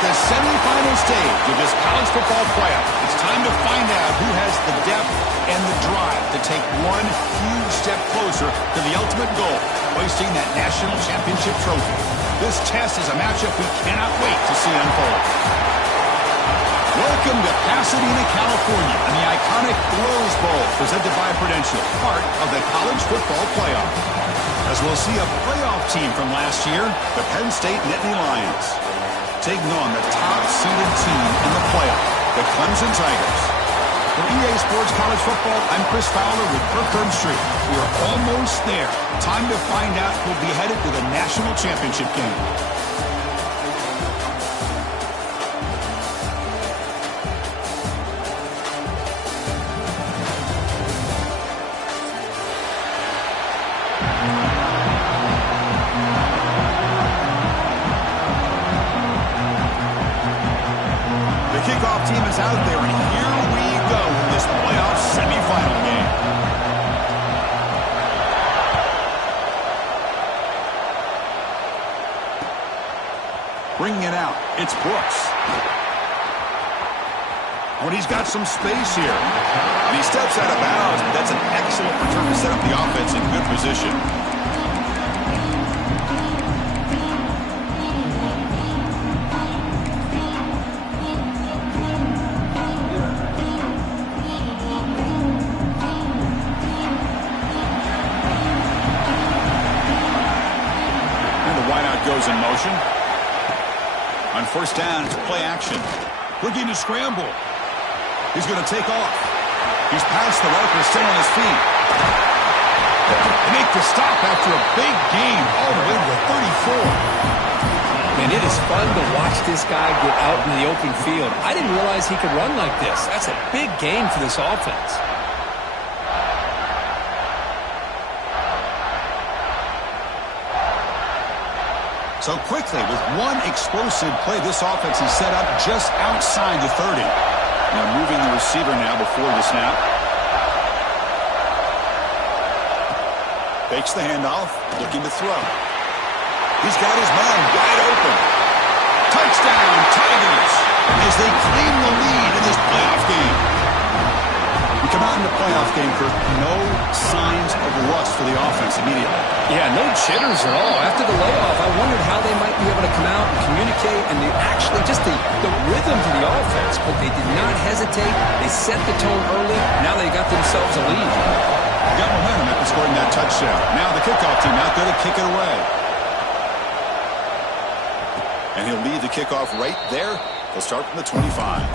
the semifinal stage of this college football playoff. It's time to find out who has the depth and the drive to take one huge step closer to the ultimate goal, hoisting that national championship trophy. This test is a matchup we cannot wait to see unfold. Welcome to Pasadena, California, and the iconic Rose Bowl, presented by Prudential, part of the college football playoff. As we'll see a playoff team from last year, the Penn State Nittany Lions, taking on the top-seeded team in the playoff, the Clemson Tigers. For EA Sports College Football, I'm Chris Fowler with Kirk Herbstreit. We are almost there. Time to find out who'll be headed to the national championship game. The kickoff team is out there, and here we go in this playoff semifinal game. Bringing it out, it's Brooks. When he's got some space here, and he steps out of bounds. That's an excellent return to set up the offense in good position. Goes in motion. On first down, it's play action. Looking to scramble. He's going to take off. He's past the marker, still on his feet. They make the stop after a big gain all the way to the 34. And it is fun to watch this guy get out in the open field. I didn't realize he could run like this. That's a big gain for this offense. So quickly, with one explosive play, this offense is set up just outside the 30. Now moving the receiver now before the snap. Fakes the handoff, looking to throw. He's got his man wide open. Touchdown, Tigers, as they claim the lead in this playoff game. We come out in the playoff game, Kirk, no signs of rust for the offense immediately. Yeah, no jitters at all. After the layoff, I wondered how they might be able to come out and communicate and actually just the rhythm to the offense. But they did not hesitate. They set the tone early. Now they got themselves a lead. Got momentum after scoring that touchdown. Now the kickoff team out there to kick it away. And he'll lead the kickoff right there. He'll start from the 25.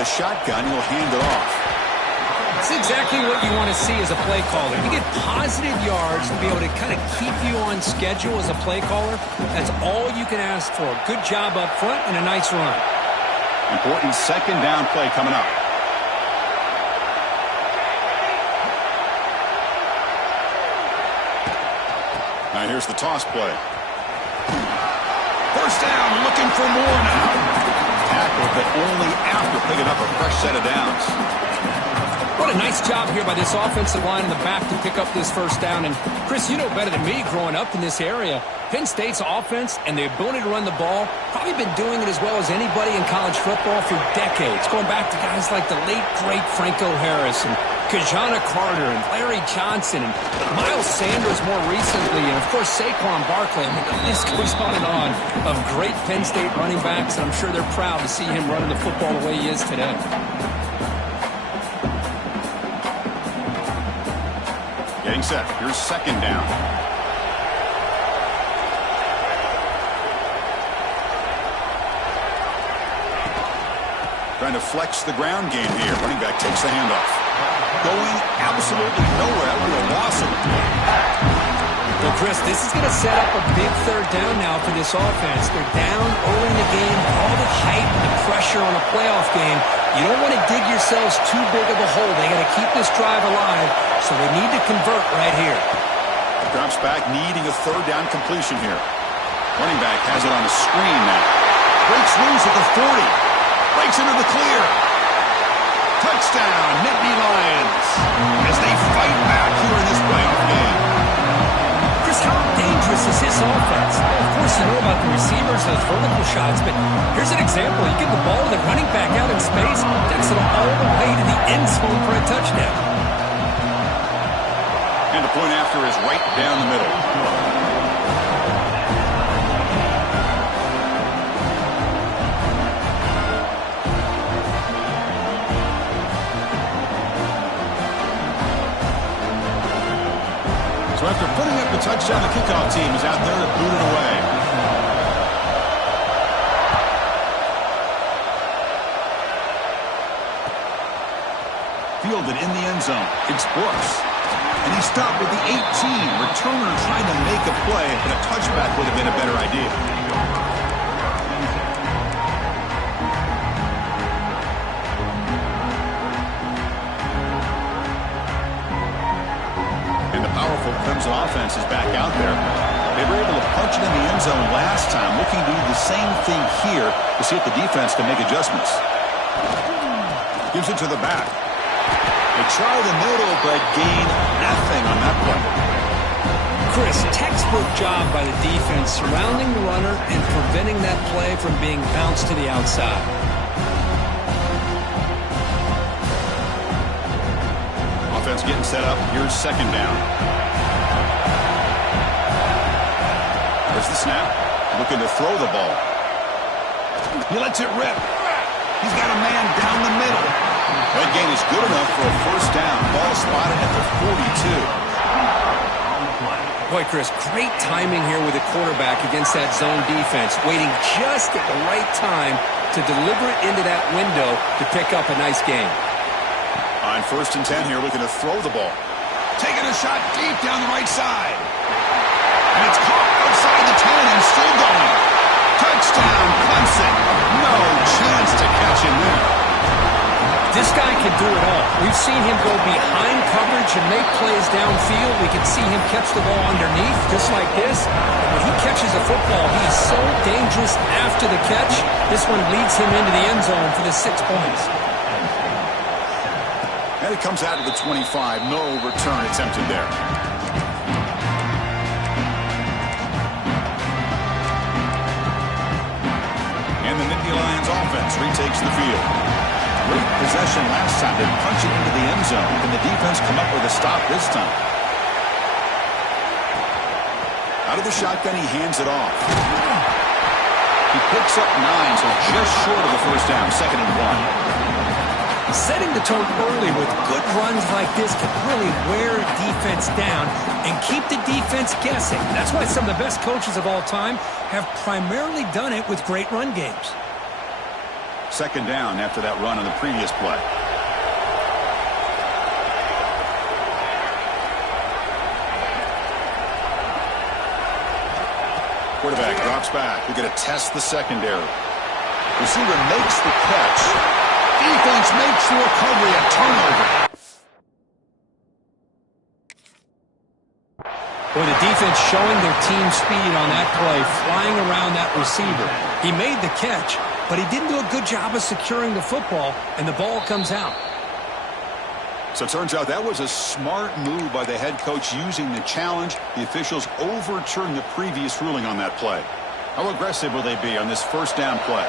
The shotgun, he'll hand it off. It's exactly what you want to see as a play caller. You get positive yards to be able to kind of keep you on schedule as a play caller. That's all you can ask for. Good job up front and a nice run. Important second down play coming up. Now here's the toss play. First down, looking for more now. Tackle, but only after picking up a fresh set of downs. What a nice job here by this offensive line in the back to pick up this first down. And, Chris, you know better than me growing up in this area, Penn State's offense and the ability to run the ball probably been doing it as well as anybody in college football for decades, going back to guys like the late, great Franco Harris and Kajana Carter and Larry Johnson and Miles Sanders more recently, and, of course, Saquon Barkley. I mean, the list goes on and on of great Penn State running backs, and I'm sure they're proud to see him running the football the way he is today. Getting set. Here's second down. Trying to flex the ground game here. Running back takes the handoff. Going absolutely nowhere after a loss of it. Well, Chris, this is going to set up a big third down now for this offense. They're down early in the game. All the hype and the pressure on a playoff game. You don't want to dig yourselves too big of a hole. They got to keep this drive alive, so they need to convert right here. Drops back, needing a third down completion here. Running back has it on the screen now. Breaks loose at the 40. Breaks into the clear. Touchdown, Nittany Lions, as they fight back here in this playoff game. Chris, how dangerous is this offense? Well, of course, you know about the receivers, those vertical shots, but here's an example. You give the ball to the running back out in space, takes it all the way to the end zone for a touchdown. And the point after is right down the middle. So after putting up the touchdown, the kickoff team is out there to boot it away. Fielded in the end zone. It's Brooks. And he stopped with the 18. Returner trying to make a play, but a touchback would have been a better idea. Powerful Clemson offense is back out there. They were able to punch it in the end zone last time, looking to do the same thing here to see if the defense can make adjustments. Gives it to the back. They try the middle, but gain nothing on that play. Chris, textbook job by the defense surrounding the runner and preventing that play from being bounced to the outside. Offense getting set up. Here's second down. There's the snap. Looking to throw the ball. He lets it rip. He's got a man down the middle. That gain is good enough for a first down. Ball spotted at the 42. Boy, Chris, great timing here with the quarterback against that zone defense, waiting just at the right time to deliver it into that window to pick up a nice gain. On 1st and 10 here, looking to throw the ball. Taking a shot deep down the right side. And it's caught outside the 10 and still going. Touchdown, Clemson. No chance to catch him there. This guy can do it all. We've seen him go behind coverage and make plays downfield. We can see him catch the ball underneath, just like this. And when he catches a football, he's so dangerous after the catch. This one leads him into the end zone for the 6 points. And it comes out of the 25. No return attempted there. And the Nittany Lions offense retakes the field. Great possession last time. They punch it into the end zone. Can the defense come up with a stop this time? Out of the shotgun, he hands it off. He picks up 9, so just short of the first down. 2nd and 1. Setting the tone early with good runs like this can really wear a defense down and keep the defense guessing. That's why some of the best coaches of all time have primarily done it with great run games. 2nd down after that run on the previous play. Quarterback drops back. We're going to test the secondary. Receiver makes the catch. Defense makes the recovery, a turnover. Boy, the defense showing their team speed on that play, flying around that receiver. He made the catch, but he didn't do a good job of securing the football, and the ball comes out. So it turns out that was a smart move by the head coach using the challenge. The officials overturned the previous ruling on that play. How aggressive will they be on this first down play?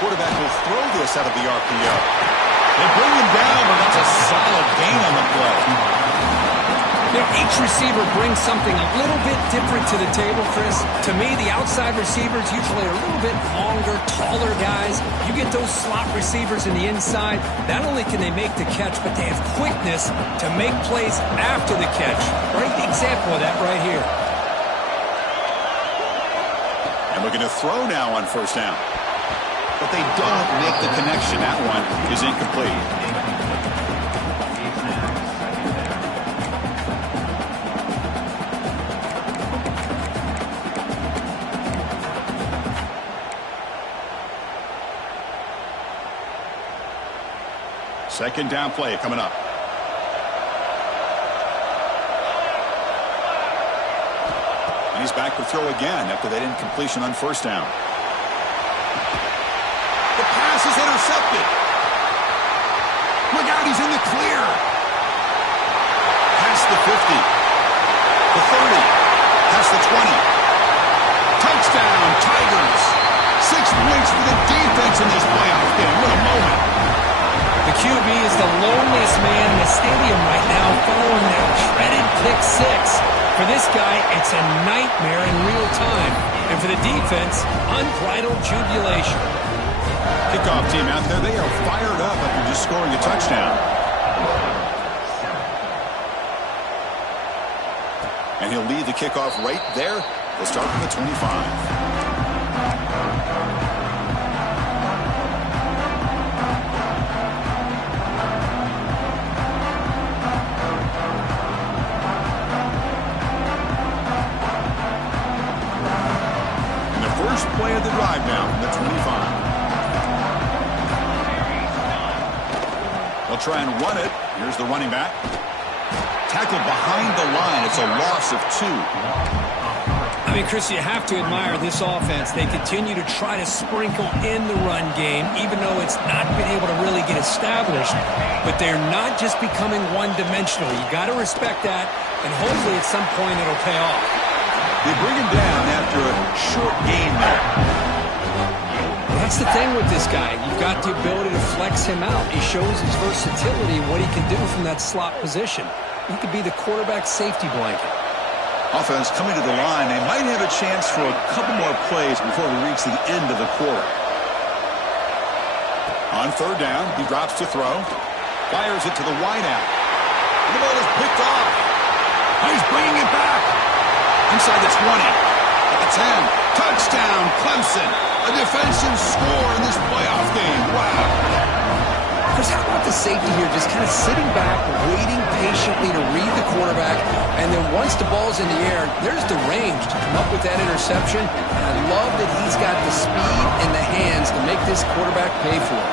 Quarterback will throw this out of the RPO. They bring him down, but that's a solid gain on the play. You know, each receiver brings something a little bit different to the table, Chris. To me, the outside receivers usually are a little bit longer, taller guys. You get those slot receivers in the inside, not only can they make the catch, but they have quickness to make plays after the catch. Great example of that right here. And looking to throw now on first down. But they don't make the connection. That one is incomplete. Second down play coming up. And he's back to throw again after that incompletion on first down. The pass is intercepted. Look out, he's in the clear. Past the 50. The 30. Past the 20. Touchdown, Tigers. 6 points for the defense in this playoff game. What a moment. The QB is the loneliest man in the stadium right now following that dreaded pick 6. For this guy, it's a nightmare in real time. And for the defense, unbridled jubilation. Kickoff team out there, they are fired up after just scoring a touchdown. And he'll lead the kickoff right there. They'll start from the 25. Play of the drive now from the 25. They'll try and run it. Here's the running back. Tackled behind the line. It's a loss of 2. I mean, Chris, you have to admire this offense. They continue to try to sprinkle in the run game, even though it's not been able to really get established. But they're not just becoming one-dimensional. You got to respect that, and hopefully at some point it'll pay off. They bring him down after a short gain there. That's the thing with this guy. You've got the ability to flex him out. He shows his versatility and what he can do from that slot position. He could be the quarterback safety blanket. Offense coming to the line. They might have a chance for a couple more plays before we reach the end of the quarter. On third down, he drops to throw. Fires it to the wideout. The ball is picked off. He's bringing it back. Inside the 20, at the 10, touchdown, Clemson. A defensive score in this playoff game. Wow. Chris, how about the safety here just kind of sitting back, waiting patiently to read the quarterback, and then once the ball's in the air, there's the range to come up with that interception. And I love that he's got the speed and the hands to make this quarterback pay for it.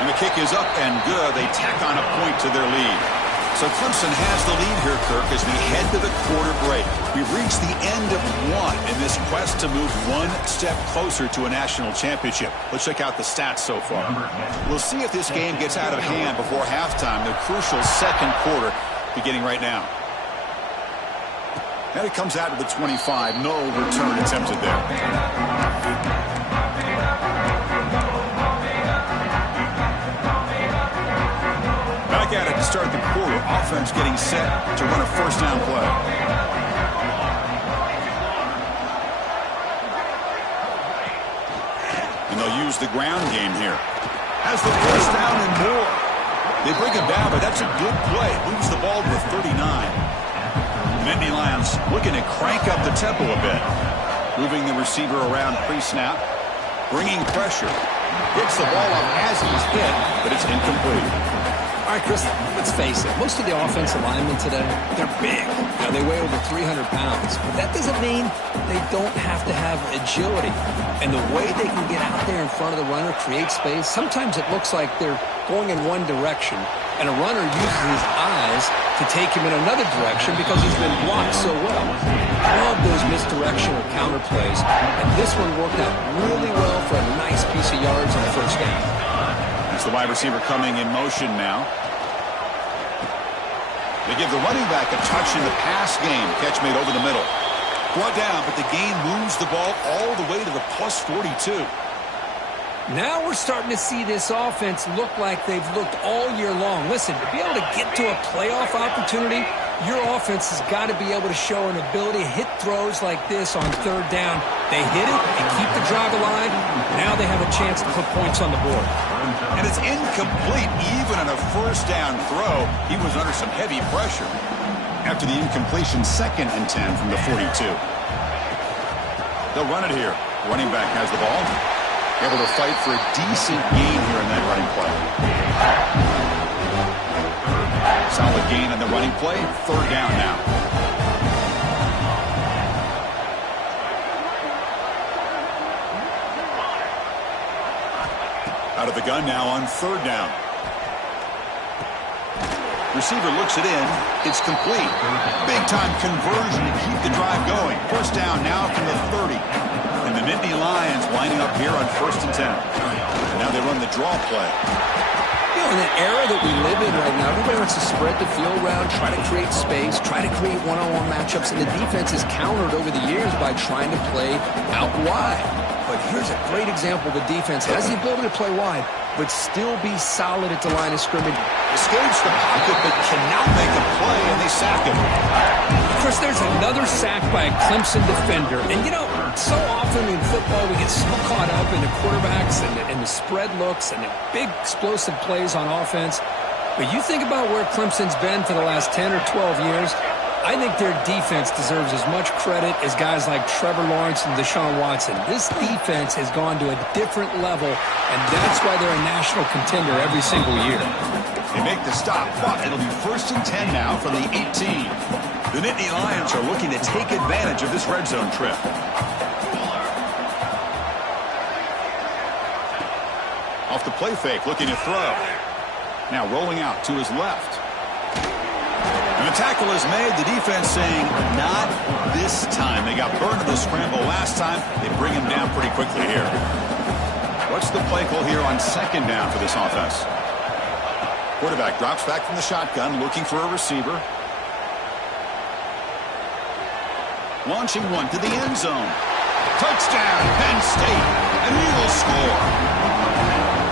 And the kick is up and good. They tack on a point to their lead. So Clemson has the lead here, Kirk, as we head to the quarter break. We've reached the end of one in this quest to move one step closer to a national championship. Let's check out the stats so far. We'll see if this game gets out of hand before halftime, the crucial second quarter beginning right now. And it comes out to the 25. No return attempted there. Back at it to start the quarter. Offense getting set to run a first down play. And they'll use the ground game here. Has the first down and more. They bring him down, but that's a good play. Moves the ball to the 39. Nittany Lions looking to crank up the tempo a bit. Moving the receiver around pre-snap. Bringing pressure. Gets the ball up as he's hit, but it's incomplete. All right, Chris, let's face it. Most of the offensive linemen today, they're big. Now, they weigh over 300 pounds. But that doesn't mean they don't have to have agility. And the way they can get out there in front of the runner, create space, sometimes it looks like they're going in one direction. And a runner uses his eyes to take him in another direction because he's been blocked so well. I love those misdirectional counter plays. And this one worked out really well for a nice piece of yards on the first down. That's the wide receiver coming in motion now. They give the running back a touch in the pass game. Catch made over the middle. Brought down, but the gain moves the ball all the way to the plus 42. Now we're starting to see this offense look like they've looked all year long. Listen, to be able to get to a playoff opportunity, your offense has got to be able to show an ability to hit throws like this on third down. They hit it and keep the drive alive. Now they have a chance to put points on the board. And it's incomplete even on a first down throw. He was under some heavy pressure. After the incompletion, 2nd and 10 from the 42. They'll run it here. Running back has the ball. Able to fight for a decent gain here in that running play. Solid gain on the running play. Third down now. Out of the gun now on third down. Receiver looks it in. It's complete. Big-time conversion to keep the drive going. First down now from the 30. And the Nittany Lions lining up here on 1st and 10. Now they run the draw play. You know, in the era that we live in right now, everybody wants to spread the field around, try to create space, try to create one-on-one matchups, and the defense is countered over the years by trying to play out wide. But here's a great example. The defense has the ability to play wide, but still be solid at the line of scrimmage. Escapes the pocket, but cannot make a play, and they sack him. Chris, there's another sack by a Clemson defender. And, you know, so often in football we get so caught up in the quarterbacks and the spread looks and the big explosive plays on offense. But you think about where Clemson's been for the last 10 or 12 years, I think their defense deserves as much credit as guys like Trevor Lawrence and Deshaun Watson. This defense has gone to a different level, and that's why they're a national contender every single year. They make the stop, but it'll be 1st and 10 now from the 18. The Nittany Lions are looking to take advantage of this red zone trip. Off the play fake, looking to throw. Now rolling out to his left. And the tackle is made. The defense saying, not this time. They got burned in the scramble last time. They bring him down pretty quickly here. What's the play call here on 2nd down for this offense? Quarterback drops back from the shotgun, looking for a receiver. Launching one to the end zone. Touchdown, Penn State. And we will score.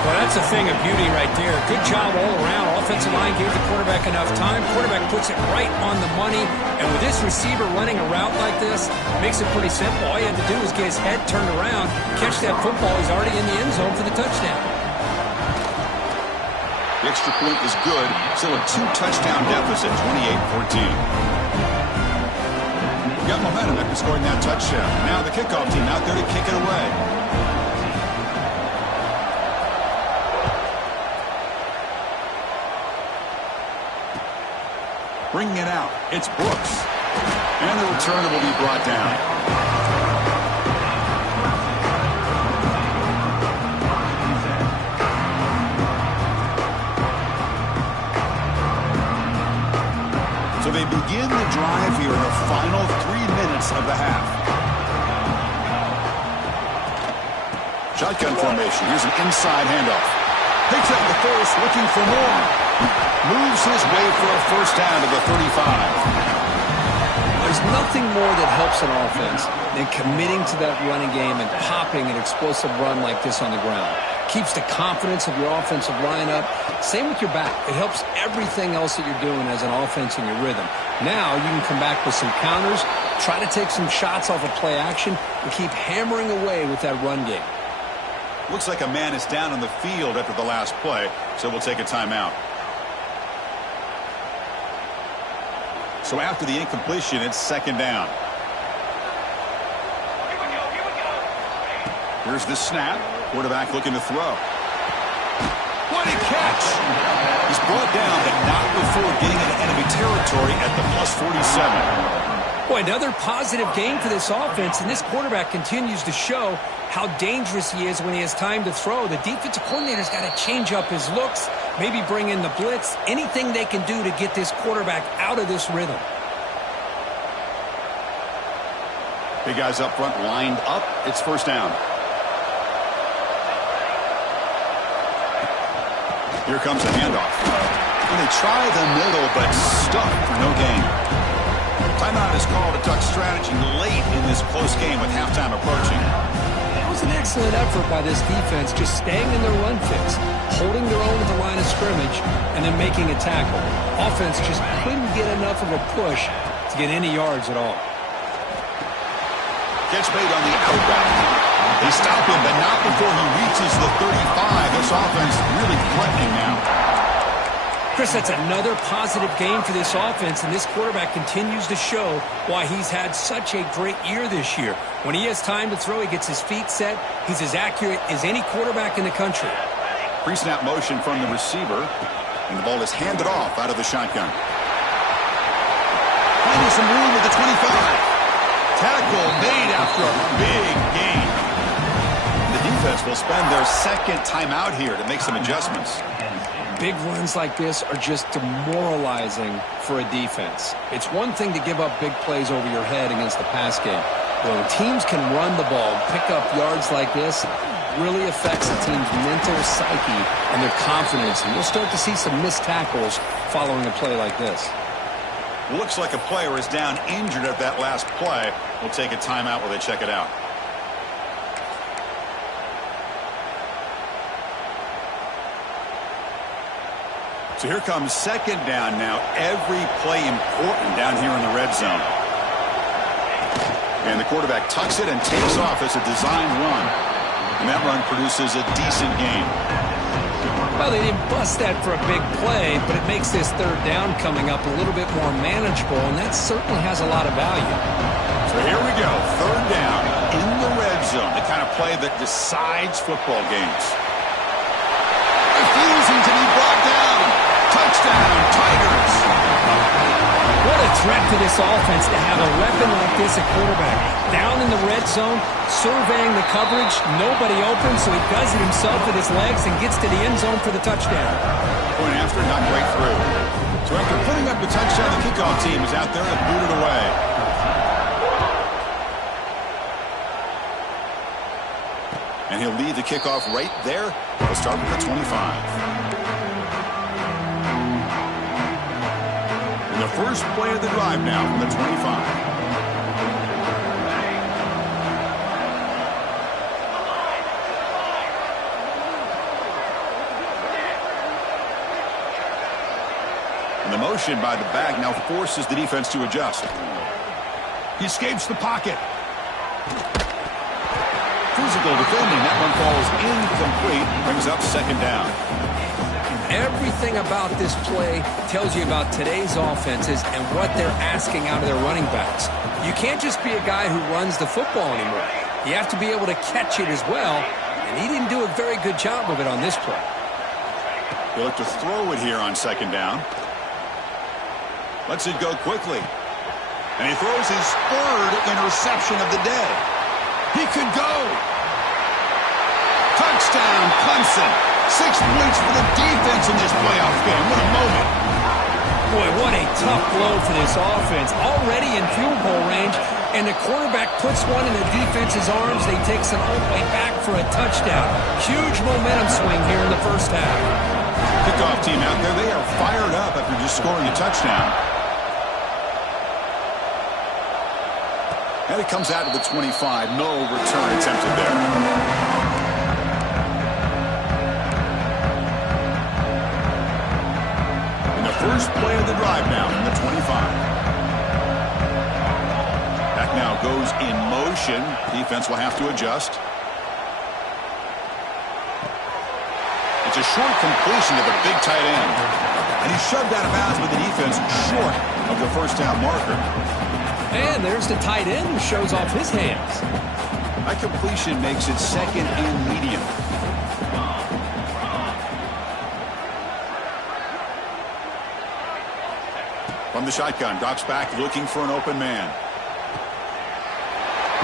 Well, that's a thing of beauty right there. Good job all around. Offensive line gave the quarterback enough time. Quarterback puts it right on the money. And with this receiver running a route like this, makes it pretty simple. All you had to do was get his head turned around, catch that football. He's already in the end zone for the touchdown. The extra point is good. Still a 2-touchdown deficit, 28-14. Got momentum after scoring that touchdown. Now the kickoff team out there to kick it away. Bringing it out, it's Brooks. And the returner will be brought down. So they begin the drive here in the final 3 minutes of the half. Shotgun formation. Here's an inside handoff. Takes out the first, looking for more. Moves his way for a first down to the 35. There's nothing more that helps an offense than committing to that running game and popping an explosive run like this on the ground. Keeps the confidence of your offensive lineup. Same with your back. It helps everything else that you're doing as an offense in your rhythm. Now you can come back with some counters, try to take some shots off of play action, and keep hammering away with that run game. Looks like a man is down on the field after the last play, so we'll take a timeout. So after the incompletion, it's 2nd down. Here's the snap. Quarterback looking to throw. What a catch! He's brought down, but not before getting into enemy territory at the +47. Boy, another positive game for this offense, and this quarterback continues to show how dangerous he is when he has time to throw. The defensive coordinator's got to change up his looks, maybe bring in the blitz, anything they can do to get this quarterback out of this rhythm. Big guys up front lined up. It's 1st down. Here comes a handoff. And they try the middle, but stuck for no gain. Timeout is called to duck strategy late in this close game with halftime approaching. It was an excellent effort by this defense, just staying in their run fits, holding their own at the line of scrimmage, and then making a tackle. Offense just couldn't get enough of a push to get any yards at all. Catch made on the out route. They stop him, but not before he reaches the 35. This offense really threatening now. Chris, that's another positive game for this offense, and this quarterback continues to show why he's had such a great year this year. When he has time to throw, he gets his feet set. He's as accurate as any quarterback in the country. Pre-snap motion from the receiver, and the ball is handed off out of the shotgun. Finding some room at the 25. Tackle made after a big gain. The defense will spend their 2nd timeout here to make some adjustments. Big runs like this are just demoralizing for a defense. It's one thing to give up big plays over your head against the pass game. But when teams can run the ball and pick up yards like this, it really affects the team's mental psyche and their confidence. And you'll start to see some missed tackles following a play like this. Looks like a player is down injured at that last play. We'll take a timeout while they check it out. So here comes second down now. Every play important down here in the red zone. And the quarterback tucks it and takes off as a design run. And that run produces a decent gain. Well, they didn't bust that for a big play, but it makes this third down coming up a little bit more manageable, and that certainly has a lot of value. So here we go. Third down in the red zone. The kind of play that decides football games. Refusing to be brought down. Touchdown, Tigers. What a threat to this offense to have a weapon like this at quarterback. Down in the red zone, surveying the coverage, nobody open, so he does it himself with his legs and gets to the end zone for the touchdown. Point after, not right through. So after putting up the touchdown, the kickoff team is out there to boot it away. And he'll lead the kickoff right there. We'll start with the 25. And the first play of the drive now from the 25. And the motion by the back now forces the defense to adjust. He escapes the pocket. Physical defending. That one falls incomplete. Brings up second down. Everything about this play tells you about today's offenses and what they're asking out of their running backs. You can't just be a guy who runs the football anymore. You have to be able to catch it as well, and he didn't do a very good job of it on this play. He'll look to throw it here on second down. Lets it go quickly. And he throws his third interception of the day. He could go. Touchdown, Clemson. 6 points for the defense in this playoff game. What a moment. Boy, what a tough blow for this offense. Already in field goal range, and the quarterback puts one in the defense's arms. They takes it all the way back for a touchdown. Huge momentum swing here in the first half. Kickoff team out there, they are fired up after just scoring a touchdown. And it comes out to the 25. No return attempted there. First play of the drive now from the 25. Back now goes in motion. Defense will have to adjust. It's a short completion to the big tight end. And he shoved out of bounds with the defense short of the first down marker. And there's the tight end who shows off his hands. That completion makes it second and medium. From the shotgun, drops back looking for an open man.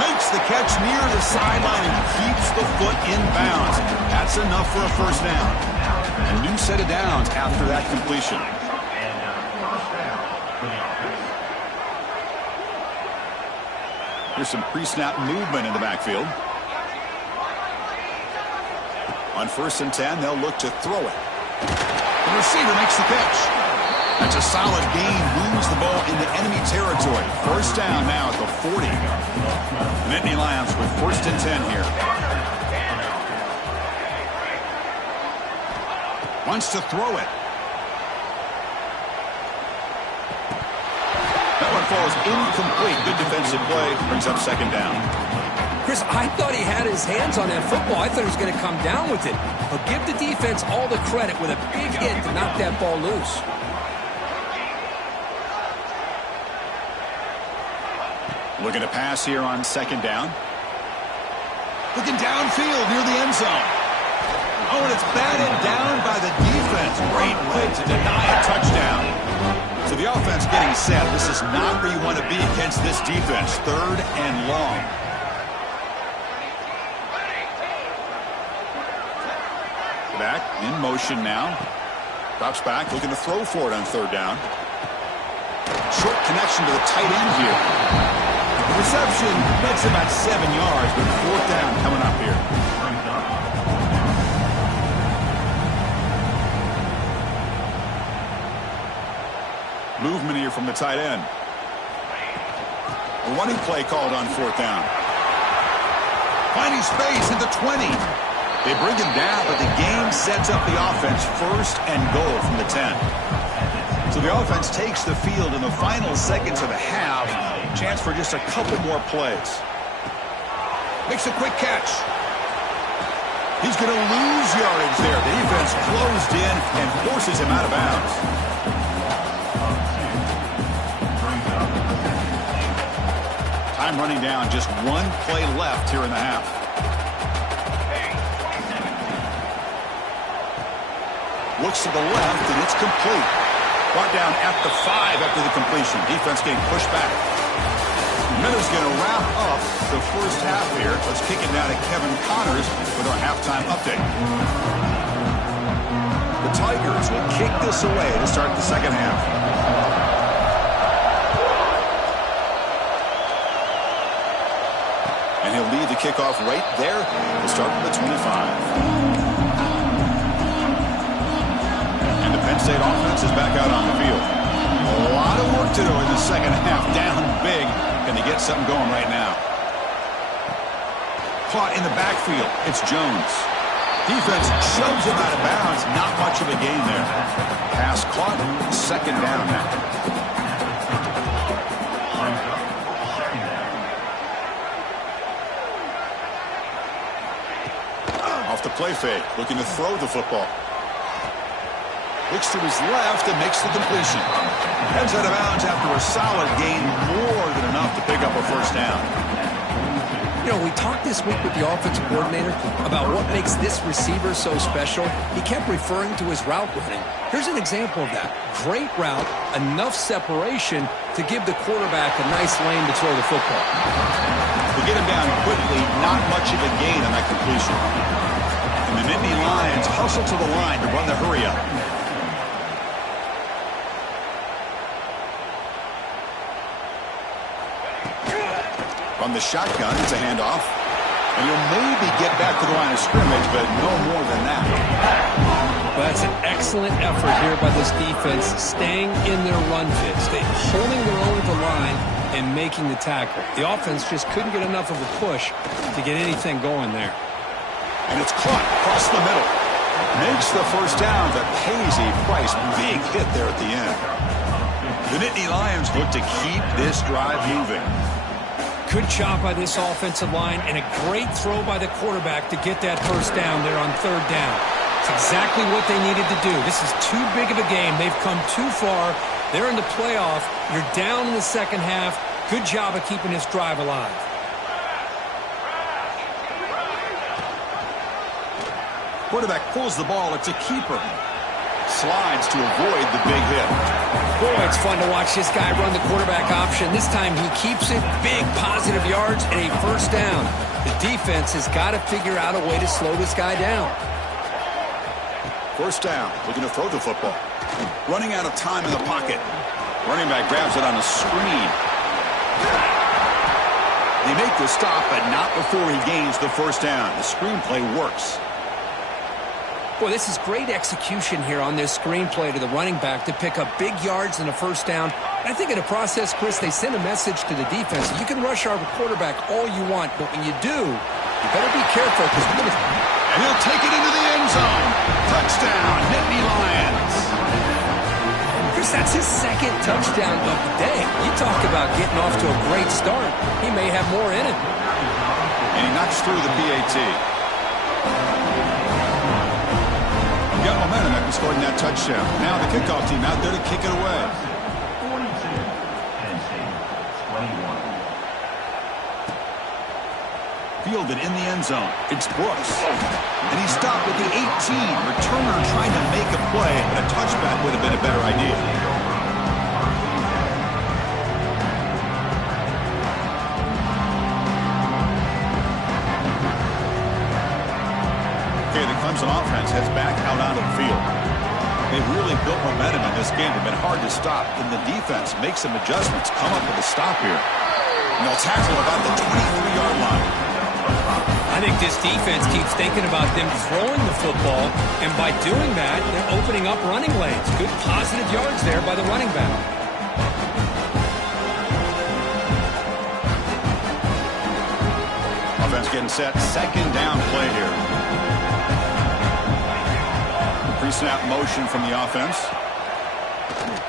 Makes the catch near the sideline and keeps the foot in bounds. That's enough for a first down. A new set of downs after that completion. Here's some pre-snap movement in the backfield. On 1st and 10, they'll look to throw it. The receiver makes the catch. That's a solid gain. Moves the ball into enemy territory. First down now at the 40. Nittany Lions with 1st and 10 here. Wants to throw it. That one falls incomplete. Good defensive play. Brings up second down. Chris, I thought he had his hands on that football. I thought he was going to come down with it. But give the defense all the credit with a big hit to knock that ball loose. Looking to pass here on second down. Looking downfield near the end zone. Oh, and it's batted down by the defense. Great play to deny a touchdown. So the offense getting set. This is not where you want to be against this defense. 3rd and long. Back in motion now. Drops back, looking to throw for it on third down. Short connection to the tight end here. The reception makes about 7 yards, but fourth down coming up here. Movement here from the tight end. A running play called on fourth down. Finding space at the 20. They bring him down, but the game sets up the offense first and goal from the 10. So the offense takes the field in the final seconds of the half. Chance for just a couple more plays. Makes a quick catch. He's going to lose yardage there. The defense closed in and forces him out of bounds. Time running down, just one play left here in the half. Looks to the left, and it's complete. Brought down at the 5 after the completion. Defense getting pushed back. Miller's going to wrap up the first half here. Let's kick it down to Kevin Connors with our halftime update. The Tigers will kick this away to start the second half. And he'll lead the kickoff right there. We'll start from the 25. Penn State offense is back out on the field. A lot of work to do in the second half. Down big. Can they get something going right now? Caught in the backfield. It's Jones. Defense shoves him out of bounds. Not much of a gain there. Pass caught. Second down now. Off the play fake. Looking to throw the football. Looks to his left and makes the completion. Heads out of bounds after a solid gain, more than enough to pick up a first down. You know, we talked this week with the offensive coordinator about what makes this receiver so special. He kept referring to his route running. Here's an example of that. Great route, enough separation to give the quarterback a nice lane to throw the football. To get him down quickly, not much of a gain on that completion. And the Nittany Lions hustle to the line to run the hurry-up. From the shotgun, it's a handoff. And he'll maybe get back to the line of scrimmage, but no more than that. Well, that's an excellent effort here by this defense, staying in their run fits. They're holding their own at the line and making the tackle. The offense just couldn't get enough of a push to get anything going there. And it's caught across the middle. Makes the first down, but pays a price. Big hit there at the end. The Nittany Lions look to keep this drive moving. Good job by this offensive line and a great throw by the quarterback to get that first down there on third down. It's exactly what they needed to do. This is too big of a game. They've come too far. They're in the playoff. You're down in the second half. Good job of keeping this drive alive. Quarterback pulls the ball. It's a keeper. Slides to avoid the big hit. Boy, it's fun to watch this guy run the quarterback option. This time he keeps it. Big positive yards and a first down. The defense has got to figure out a way to slow this guy down. First down. Looking to throw the football. Running out of time in the pocket. Running back grabs it on a screen. They make the stop, but not before he gains the first down. The screenplay works. Boy, this is great execution here on this screenplay to the running back to pick up big yards and a first down. I think in the process, Chris, they send a message to the defense. You can rush our quarterback all you want, but when you do, you better be careful. And he'll take it into the end zone. Touchdown, Nittany Lions. Chris, that's his second touchdown of the day. You talk about getting off to a great start. He may have more in it. And he knocks through the PAT. Got momentum after scoring that touchdown. Now the kickoff team out there to kick it away. 42, Penn State, 21. Fielded in the end zone. It's Brooks. And he stopped at the 18. Returner trying to make a play, but a touchback would have been a better idea. Okay, the Clemson offense heads back out onto the field. They've really built momentum in this game. They've been hard to stop. And the defense makes some adjustments, come up with a stop here. And they'll tackle about the 23-yard line. I think this defense keeps thinking about them throwing the football, and by doing that, they're opening up running lanes. Good positive yards there by the running back. Offense getting set. Second down play here. Pre-snap motion from the offense.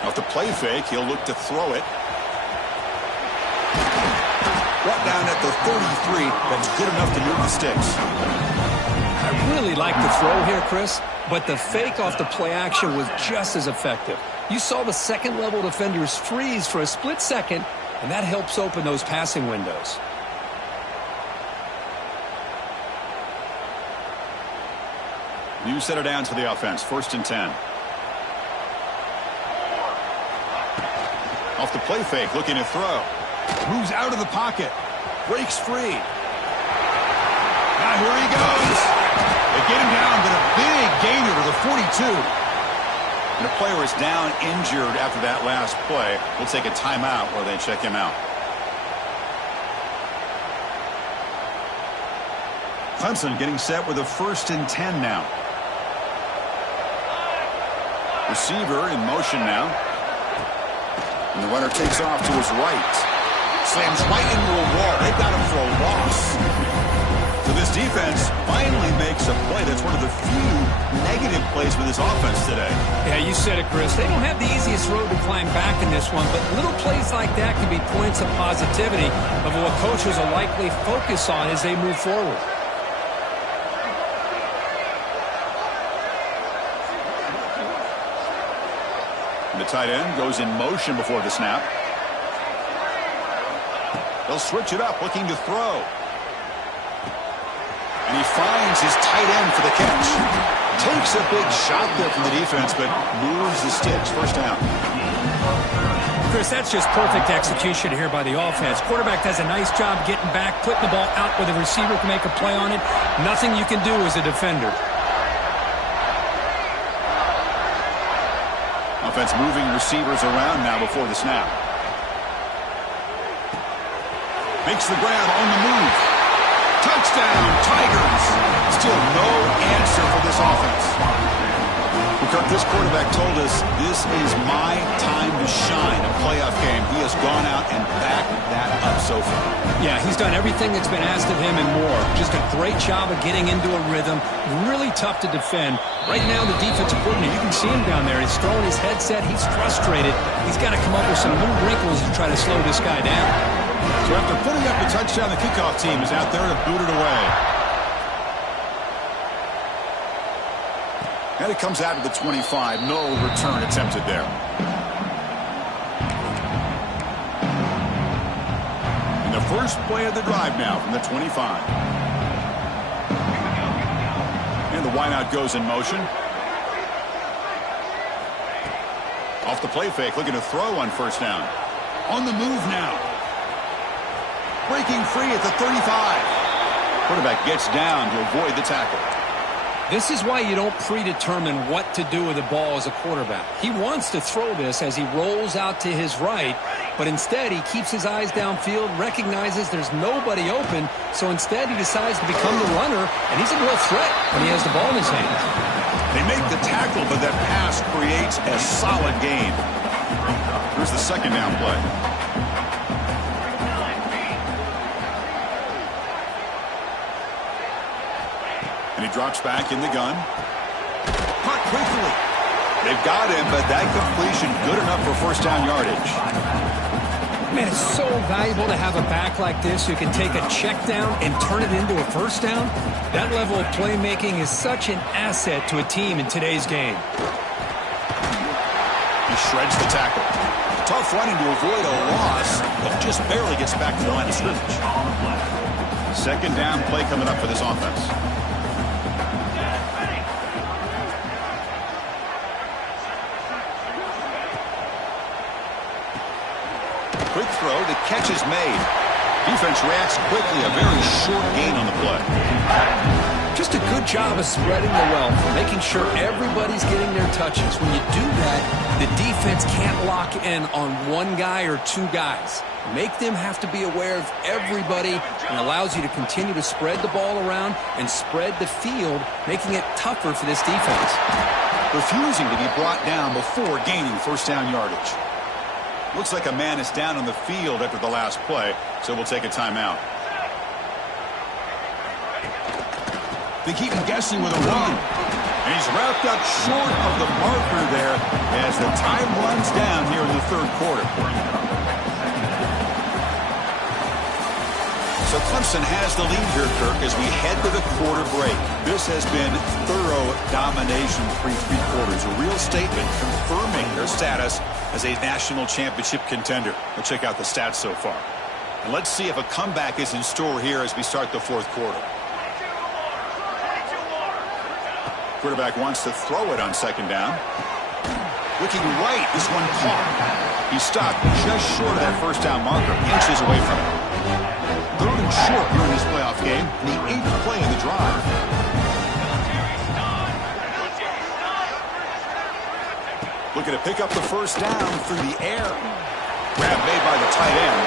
Off the play fake, he'll look to throw it. Brought down at the 33. That's good enough to move the sticks. I really like the throw here, Chris, but the fake off the play action was just as effective. You saw the second-level defenders freeze for a split second, and that helps open those passing windows. New set of downs for the offense. 1st and 10. Off the play fake, looking to throw. Moves out of the pocket. Breaks free. Now here he goes. They get him down, but a big gainer to the 42. And the player is down injured after that last play. We'll take a timeout while they check him out. Clemson getting set with a 1st and 10 now. Receiver in motion now. And the runner takes off to his right. Slams right into a wall. They've got him for a loss. So this defense finally makes a play. That's one of the few negative plays for this offense today. Yeah, you said it, Chris. They don't have the easiest road to climb back in this one, but little plays like that can be points of positivity of what coaches will likely focus on as they move forward. The tight end goes in motion before the snap. They'll switch it up, looking to throw. And he finds his tight end for the catch. Takes a big shot there from the defense, but moves the sticks. 1st down. Chris, that's just perfect execution here by the offense. Quarterback does a nice job getting back, putting the ball out where the receiver can make a play on it. Nothing you can do as a defender. Offense moving receivers around now before the snap. Makes the grab on the move. Touchdown, Tigers. Still no answer for this offense. Well, Kirk, this quarterback told us this is my time to shine, a playoff game. He has gone out and backed that up so far. Yeah, he's done everything that's been asked of him and more. Just a great job of getting into a rhythm. Really tough to defend. Right now, the defensive coordinator, you can see him down there. He's throwing his headset. He's frustrated. He's got to come up with some new wrinkles to try to slow this guy down. So after putting up the touchdown, the kickoff team is out there to boot it away. And it comes out to the 25. No return attempted there. And the first play of the drive now from the 25. And the wideout goes in motion. Off the play fake, looking to throw on 1st down. On the move now. Breaking free at the 35. Quarterback gets down to avoid the tackle. This is why you don't predetermine what to do with the ball as a quarterback. He wants to throw this as he rolls out to his right, but instead he keeps his eyes downfield, recognizes there's nobody open, so instead he decides to become the runner, and he's a real threat when he has the ball in his hands. They make the tackle, but that pass creates a solid gain. Here's the 2nd down play. And he drops back in the gun. Caught quickly. They've got him, but that completion good enough for 1st down yardage. Man, it's so valuable to have a back like this who can take a check down and turn it into a 1st down. That level of playmaking is such an asset to a team in today's game. He shreds the tackle. Tough running to avoid a loss, but just barely gets back to the line of scrimmage. 2nd down play coming up for this offense. Quick throw, the catch is made. Defense reacts quickly, a very short gain on the play. Just a good job of spreading the wealth, making sure everybody's getting their touches. When you do that, the defense can't lock in on one guy or two guys. Make them have to be aware of everybody, and allows you to continue to spread the ball around and spread the field, making it tougher for this defense. Refusing to be brought down before gaining first down yardage. Looks like a man is down on the field after the last play, so we'll take a timeout. They keep him guessing with a run. And he's wrapped up short of the marker there as the time runs down here in the third quarter. So Clemson has the lead here, Kirk, as we head to the quarter break. This has been thorough domination through three quarters. A real statement confirming their status as a national championship contender. Let's check out the stats so far. And let's see if a comeback is in store here as we start the fourth quarter. Quarterback wants to throw it on second down. Looking right, this one caught. He stopped just short of that first down marker, inches away from it. Third and short here in this playoff game, and the 8th play of the drive. Looking to pick up the first down through the air. Grab made by the tight end.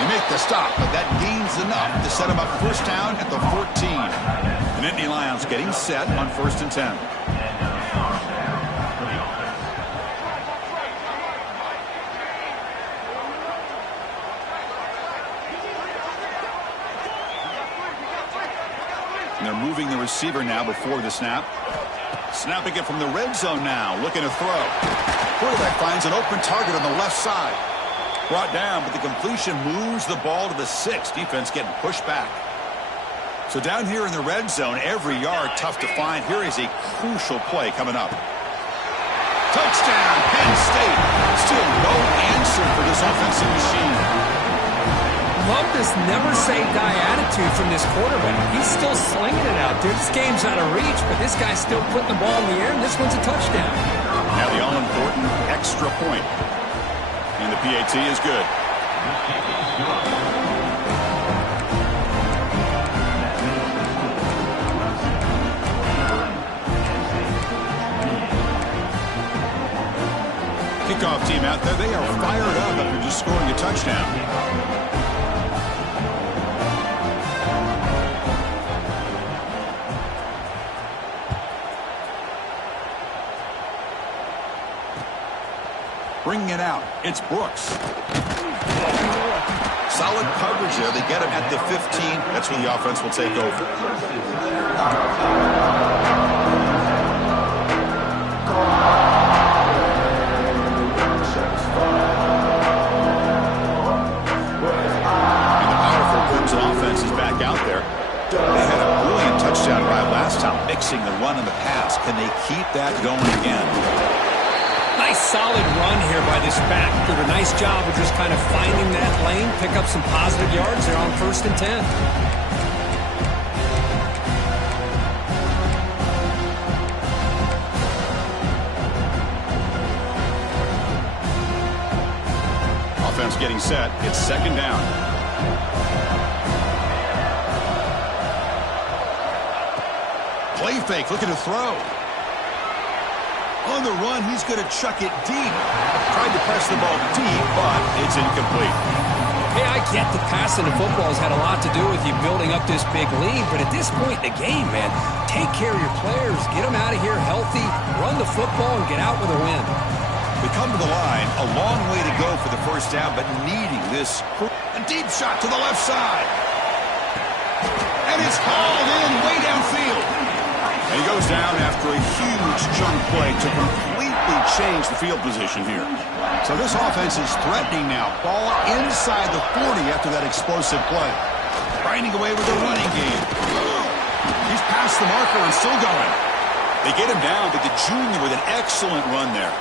They make the stop, but that gains enough to set him up first down at the 14. The Nittany Lions getting set on 1st and 10. And they're moving the receiver now before the snap. Snapping it from the red zone now, looking to throw. Quarterback finds an open target on the left side. Brought down, but the completion moves the ball to the 6. Defense getting pushed back. So down here in the red zone, every yard tough to find. Here is a crucial play coming up. Touchdown, Penn State. Still no answer for this offensive machine. Love this never-say-die attitude from this quarterback. He's still slinging it out there. This game's out of reach, but this guy's still putting the ball in the air, and this one's a touchdown. Now the all-important extra point. And the PAT is good. Kickoff team out there, they are fired up after just scoring a touchdown. Bringing it out, it's Brooks. Solid coverage there. They get him at the 15. That's where the offense will take over. And the powerful Clemson offense is back out there. They had a brilliant touchdown drive last time, mixing the run and the pass. Can they keep that going again? Nice solid run here by this back. Did a nice job of just kind of finding that lane, pick up some positive yards there on 1st and 10. Offense getting set. It's second down. Play fake, looking to throw. On the run, he's going to chuck it deep. Tried to press the ball deep, but it's incomplete. Hey, I get that passing the football has had a lot to do with you building up this big lead, but at this point in the game, man, take care of your players. Get them out of here healthy, run the football, and get out with a win. We come to the line, a long way to go for the first down, but needing this. A deep shot to the left side. And it's hauled in way downfield. And he goes down after a huge chunk play to completely change the field position here. So this offense is threatening now. Ball inside the 40 after that explosive play. Grinding away with the running game. He's past the marker and still going. They get him down, but the junior with an excellent run there.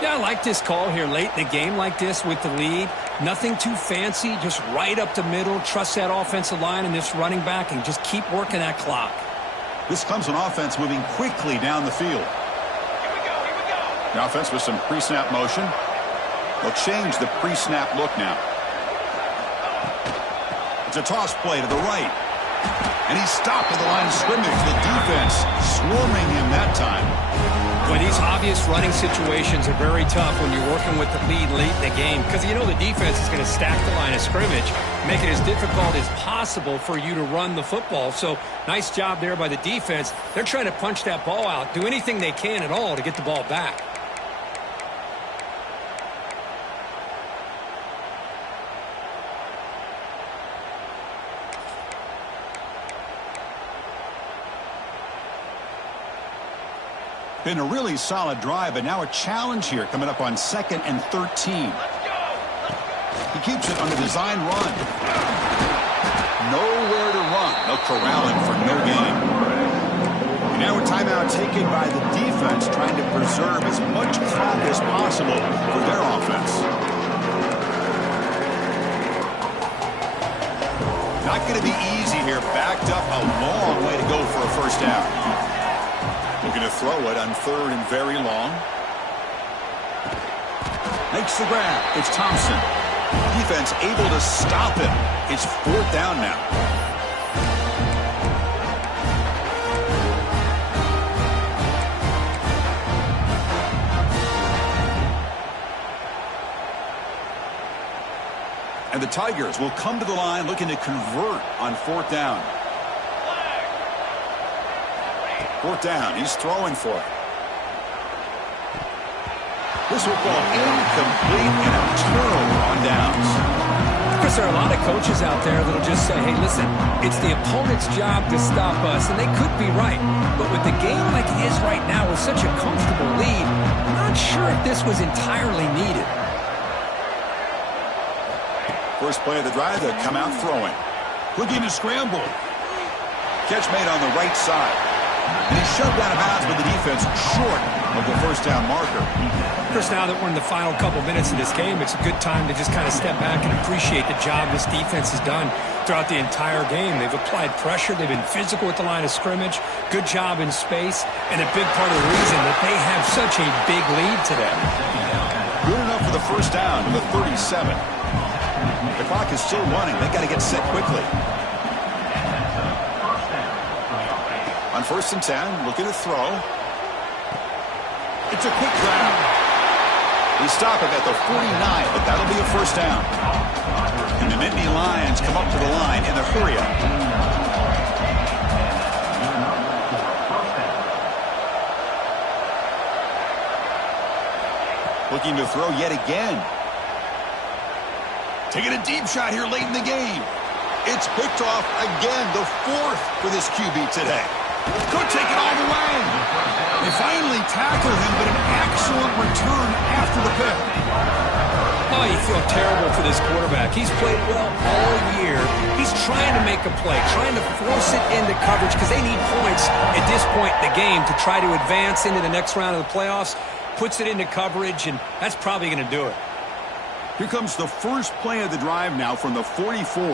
Yeah, I like this call here late in the game like this with the lead. Nothing too fancy, just right up the middle. Trust that offensive line and this running back and just keep working that clock. This Clemson offense moving quickly down the field. The offense with some pre-snap motion. They'll change the pre-snap look now. It's a toss play to the right. And he's stopped at the line of scrimmage. The defense swarming him that time. Well, these obvious running situations are very tough when you're working with the lead late in the game because you know the defense is going to stack the line of scrimmage, make it as difficult as possible for you to run the football. So nice job there by the defense. They're trying to punch that ball out, do anything they can at all to get the ball back. Been a really solid drive, but now a challenge here coming up on 2nd and 13. He keeps it on the design run. Nowhere to run. They'll corral him for no gain. And now a timeout taken by the defense, trying to preserve as much clock as possible for their offense. Not going to be easy here. Backed up a long way to go for a first down. Looking to throw it on 3rd and very long. Makes the grab. It's Thompson. Defense able to stop him. It's 4th down now. And the Tigers will come to the line looking to convert on 4th down. 4th down. He's throwing for it. This will fall incomplete and a turnover on downs. Chris, there are a lot of coaches out there that'll just say, hey, listen, it's the opponent's job to stop us, and they could be right. But with the game like it is right now with such a comfortable lead, I'm not sure if this was entirely needed. First play of the drive, they'll come out throwing. Looking to scramble. Catch made on the right side. And he's shoved out of bounds with the defense short of the first down marker. Chris, now that we're in the final couple minutes of this game, it's a good time to just kind of step back and appreciate the job this defense has done throughout the entire game. They've applied pressure. They've been physical at the line of scrimmage. Good job in space. And a big part of the reason that they have such a big lead today. Good enough for the first down to the 37. The clock is still running. They got to get set quickly. On 1st and 10, looking to throw. It's a quick grab. We stop it at the 49, but that'll be a first down. And the Nittany Lions come up to the line in a hurry-up. Looking to throw yet again. Taking a deep shot here late in the game. It's picked off again, the 4th for this QB today. Could take it all the way. They finally tackle him, but an excellent return after the pick. Oh, you feel terrible for this quarterback. He's played well all year. He's trying to make a play, trying to force it into coverage because they need points at this point in the game to try to advance into the next round of the playoffs. Puts it into coverage, and that's probably going to do it. Here comes the first play of the drive now from the 44.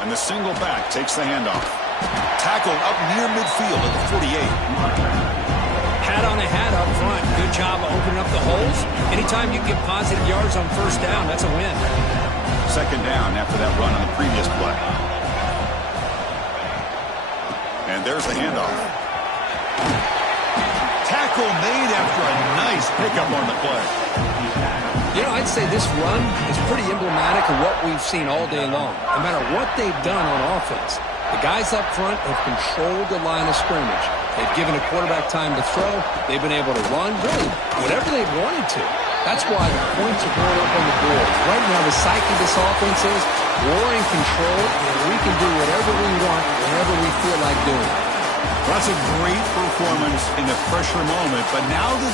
And the single back takes the handoff. Tackled up near midfield at the 48. Hat on a hat up front. Good job of opening up the holes. Anytime you get positive yards on first down, that's a win. 2nd down after that run on the previous play. And there's the handoff. Tackle made after a nice pickup on the play. You know, I'd say this run is pretty emblematic of what we've seen all day long. No matter what they've done on offense, the guys up front have controlled the line of scrimmage. They've given a quarterback time to throw. They've been able to run, really, whatever they've wanted to. That's why the points are going up on the board. Right now, the psyche of this offense is we're in control, and we can do whatever we want, whenever we feel like doing it. Well, that's a great performance in the pressure moment, but now the